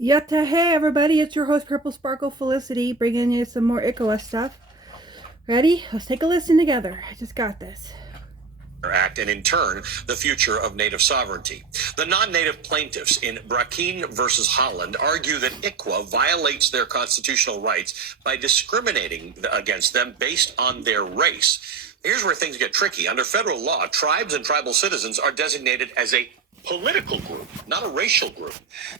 Yatta, hey everybody, it's your host Purple Sparkle Felicity, bringing you some more ICWA stuff. Ready? Let's take a listen together. I just got this. Act and in turn the future of native sovereignty. The non-native plaintiffs in Brackeen versus Holland argue that ICWA violates their constitutional rights by discriminating against them based on their race. Here's where things get tricky. Under federal law, tribes and tribal citizens are designated as a political group, not a racial group.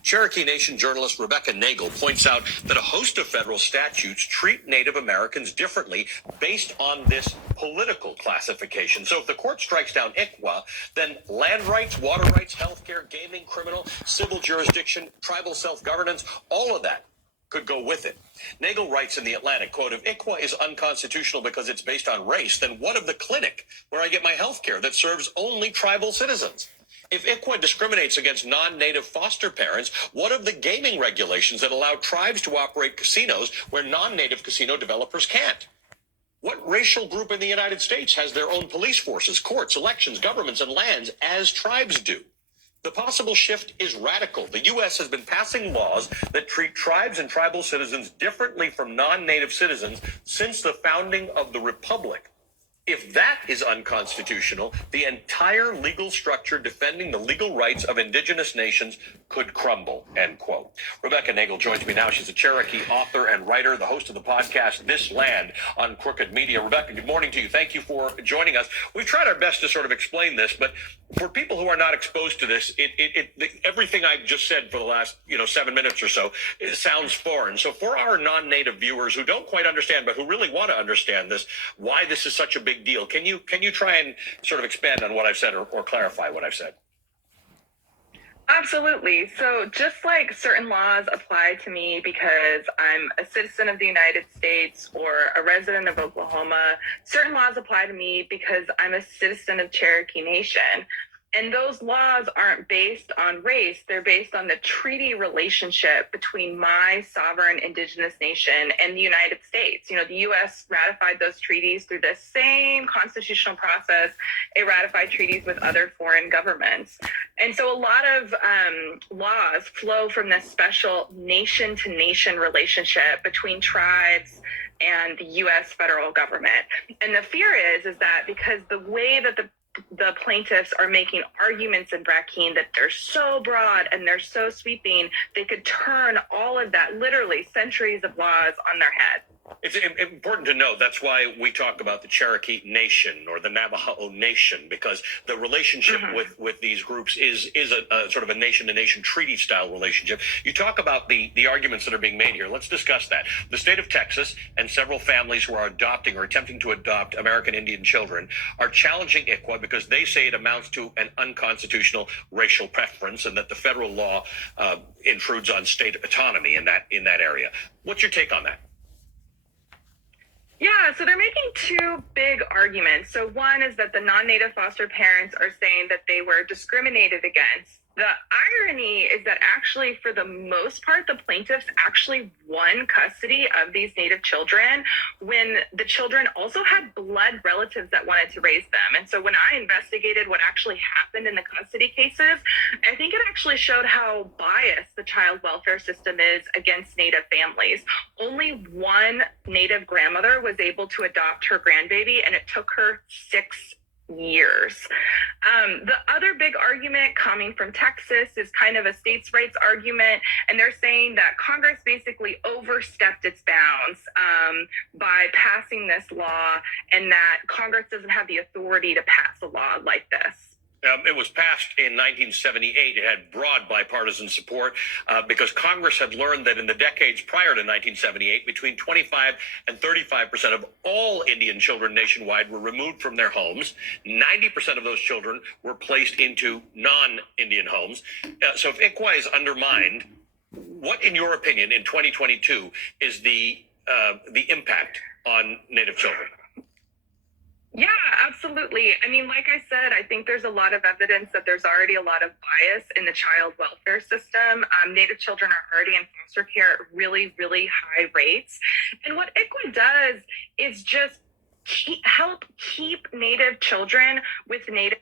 Cherokee Nation journalist Rebecca Nagel points out that a host of federal statutes treat Native Americans differently based on this political classification. So if the court strikes down ICWA, then land rights, water rights, healthcare, gaming, criminal, civil jurisdiction, tribal self-governance, all of that could go with it. Nagel writes in the Atlantic, quote, if ICWA is unconstitutional because it's based on race, then what of the clinic where I get my health care that serves only tribal citizens? If ICWA discriminates against non-native foster parents, what of the gaming regulations that allow tribes to operate casinos where non-native casino developers can't? What racial group in the United States has their own police forces, courts, elections, governments, and lands as tribes do? The possible shift is radical. The U.S. has been passing laws that treat tribes and tribal citizens differently from non-native citizens since the founding of the Republic. If that is unconstitutional, the entire legal structure defending the legal rights of indigenous nations could crumble, end quote. Rebecca Nagel joins me now. She's a Cherokee author and writer, the host of the podcast This Land on Crooked Media. Rebecca, good morning to you. Thank you for joining us. We've tried our best to sort of explain this, but for people who are not exposed to this, everything I've just said for the last 7 minutes or so, it sounds foreign. So for our non-native viewers who don't quite understand, but who really want to understand this, why this is such a big deal, can you try and sort of expand on what I've said or clarify what I've said? Absolutely. So just like certain laws apply to me because I'm a citizen of the United States or a resident of Oklahoma, certain laws apply to me because I'm a citizen of Cherokee Nation. And those laws aren't based on race. They're based on the treaty relationship between my sovereign indigenous nation and the United States. You know, the U.S. ratified those treaties through the same constitutional process it ratified treaties with other foreign governments. And so a lot of laws flow from this special nation-to-nation relationship between tribes and the U.S. federal government. And the fear is that because the way that the plaintiffs are making arguments in Brackeen that they're so broad and they're so sweeping, they could turn all of that, literally centuries of laws, on their head. It's important to know that's why we talk about the Cherokee Nation or the Navajo Nation, because the relationship with these groups is a sort of a nation-to-nation treaty-style relationship. You talk about the arguments that are being made here. Let's discuss that. The state of Texas and several families who are adopting or attempting to adopt American Indian children are challenging ICWA because they say it amounts to an unconstitutional racial preference and that the federal law intrudes on state autonomy in that area. What's your take on that? Yeah, so they're making two big arguments. So one is that the non-native foster parents are saying that they were discriminated against. The irony is that actually, for the most part, the plaintiffs actually won custody of these Native children when the children also had blood relatives that wanted to raise them. And so when I investigated what actually happened in the custody cases, I think it actually showed how biased the child welfare system is against Native families. Only one Native grandmother was able to adopt her grandbaby, and it took her 6 years. The other big argument coming from Texas is kind of a states' rights argument, and they're saying that Congress basically overstepped its bounds by passing this law, and that Congress doesn't have the authority to pass a law like this. It was passed in 1978. It had broad bipartisan support because Congress had learned that in the decades prior to 1978, between 25 and 35% of all Indian children nationwide were removed from their homes. 90% of those children were placed into non-Indian homes. So if ICWA is undermined, what, in your opinion, in 2022 is the impact on Native children? Yeah, absolutely. I mean, like I said, I think there's a lot of evidence that there's already a lot of bias in the child welfare system. Native children are already in foster care at really, really high rates. And what ICWA does is just help keep Native children with Native.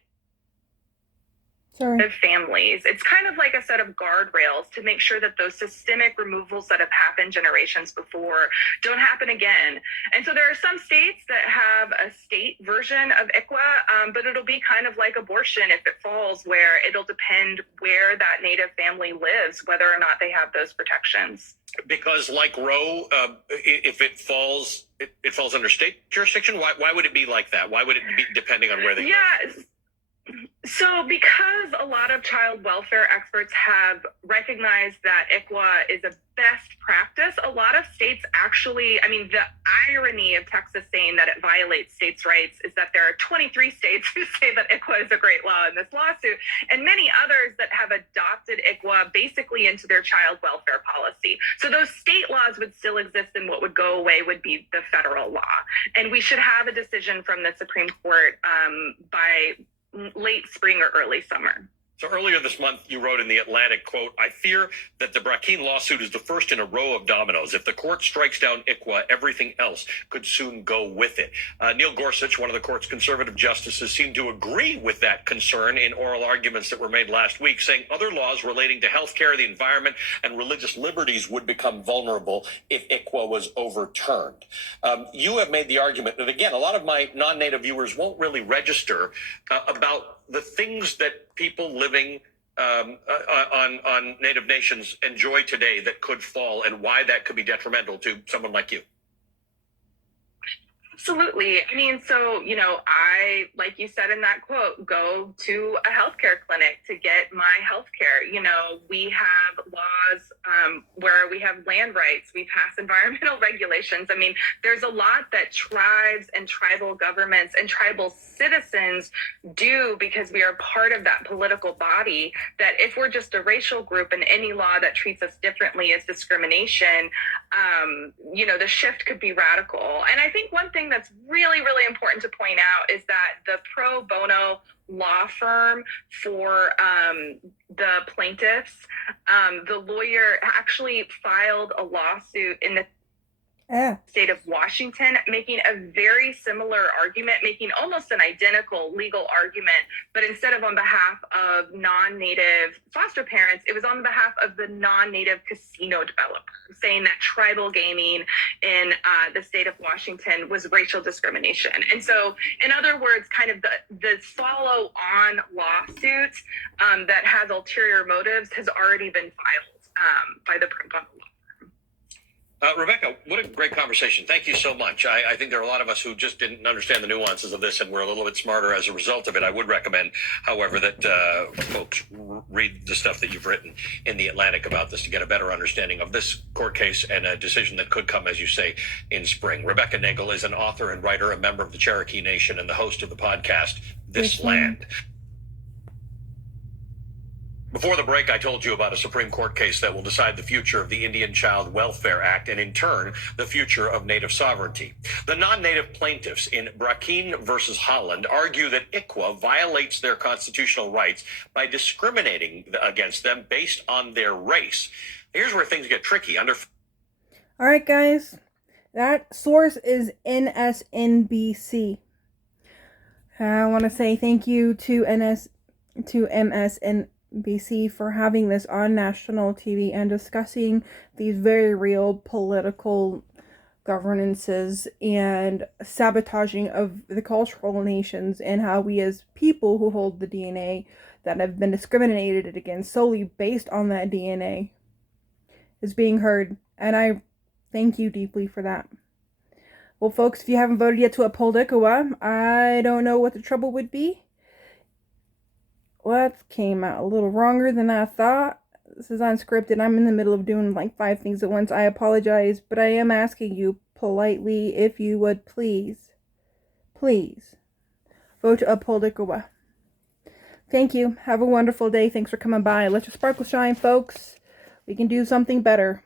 Sorry. of families. It's kind of like a set of guardrails to make sure that those systemic removals that have happened generations before don't happen again. And so there are some states that have a state version of ICWA, but it'll be kind of like abortion if it falls, where it'll depend where that Native family lives, whether or not they have those protections. Because like Roe, if it falls, it falls under state jurisdiction. Why would it be like that? Why would it be depending on where they live? Yeah. So because a lot of child welfare experts have recognized that ICWA is a best practice, a lot of states actually, I mean, the irony of Texas saying that it violates states' rights is that there are 23 states who say that ICWA is a great law in this lawsuit, and many others that have adopted ICWA basically into their child welfare policy. So those state laws would still exist, and what would go away would be the federal law. And we should have a decision from the Supreme Court by late spring or early summer. So earlier this month, you wrote in The Atlantic, quote, "I fear that the Brackeen lawsuit is the first in a row of dominoes. If the court strikes down ICWA, everything else could soon go with it." Neil Gorsuch, one of the court's conservative justices, seemed to agree with that concern in oral arguments that were made last week, saying other laws relating to healthcare, the environment, and religious liberties would become vulnerable if ICWA was overturned. You have made the argument that, again, a lot of my non-native viewers won't really register about the things that people living on native nations enjoy today that could fall, and why that could be detrimental to someone like you. Absolutely. I mean, so, I, like you said in that quote, go to a healthcare clinic to get my healthcare. We have laws where we have land rights, we pass environmental regulations. I mean, there's a lot that tribes and tribal governments and tribal citizens do because we are part of that political body, that if we're just a racial group and any law that treats us differently is discrimination, the shift could be radical. And I think one thing that's really, really important to point out is that the pro bono law firm for the plaintiffs, the lawyer actually filed a lawsuit in the state of Washington, making a very similar argument, making almost an identical legal argument, but instead of on behalf of non-native foster parents, it was on behalf of the non-native casino developer, saying that tribal gaming in the state of Washington was racial discrimination. And so, in other words, kind of the follow-on lawsuit that has ulterior motives has already been filed by the pro bono law. Rebecca, what a great conversation. Thank you so much. I think there are a lot of us who just didn't understand the nuances of this, and we're a little bit smarter as a result of it. I would recommend, however, that folks read the stuff that you've written in The Atlantic about this to get a better understanding of this court case and a decision that could come, as you say, in spring. Rebecca Nagel is an author and writer, a member of the Cherokee Nation, and the host of the podcast, This Land. Before the break, I told you about a Supreme Court case that will decide the future of the Indian Child Welfare Act and, in turn, the future of Native sovereignty. The non-Native plaintiffs in Brackeen versus Holland argue that ICWA violates their constitutional rights by discriminating against them based on their race. Here's where things get tricky. All right, guys. That source is NSNBC. I want to say thank you to MSNBC for having this on national TV and discussing these very real political governances and sabotaging of the cultural nations, and how we as people who hold the DNA that have been discriminated against solely based on that DNA is being heard. And I thank you deeply for that. Well, folks, if you haven't voted yet to uphold ICWA, I don't know what the trouble would be. Well, that came out a little wronger than I thought. This is unscripted. I'm in the middle of doing like 5 things at once. I apologize, but I am asking you politely if you would please vote to uphold ICWA. Thank you. Have a wonderful day. Thanks for coming by. Let your sparkle shine, folks. We can do something better.